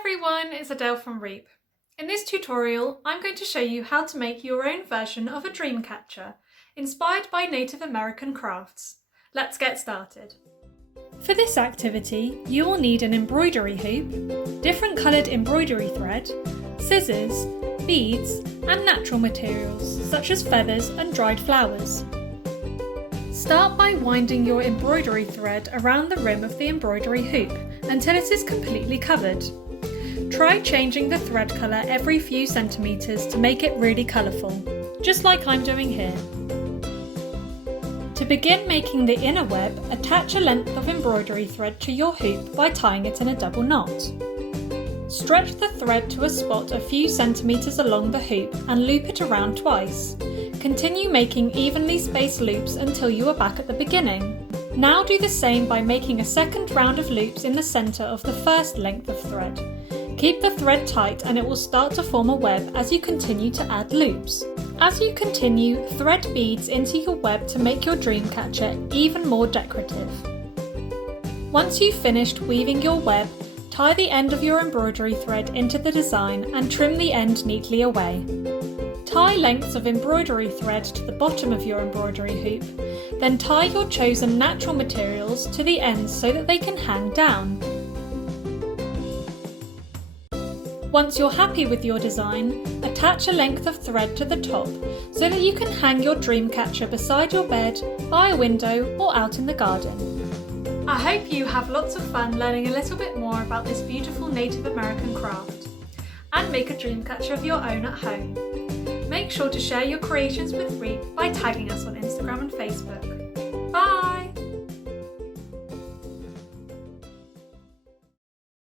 everyone, it's Adele from REEP. In this tutorial, I'm going to show you how to make your own version of a Dreamcatcher, inspired by Native American crafts. Let's get started. For this activity, you will need an embroidery hoop, different coloured embroidery thread, scissors, beads, and natural materials such as feathers and dried flowers. Start by winding your embroidery thread around the rim of the embroidery hoop until it is completely covered. Try changing the thread colour every few centimetres to make it really colourful, just like I'm doing here. To begin making the inner web, attach a length of embroidery thread to your hoop by tying it in a double knot. Stretch the thread to a spot a few centimetres along the hoop and loop it around twice. Continue making evenly spaced loops until you are back at the beginning. Now do the same by making a second round of loops in the centre of the first length of thread. Keep the thread tight and it will start to form a web as you continue to add loops. As you continue, thread beads into your web to make your Dreamcatcher even more decorative. Once you've finished weaving your web, tie the end of your embroidery thread into the design and trim the end neatly away. Tie lengths of embroidery thread to the bottom of your embroidery hoop, then tie your chosen natural materials to the ends so that they can hang down. Once you're happy with your design, attach a length of thread to the top so that you can hang your Dreamcatcher beside your bed, by a window or out in the garden. I hope you have lots of fun learning a little bit more about this beautiful Native American craft and make a Dreamcatcher of your own at home. Make sure to share your creations with REEP by tagging us on Instagram and Facebook. Bye!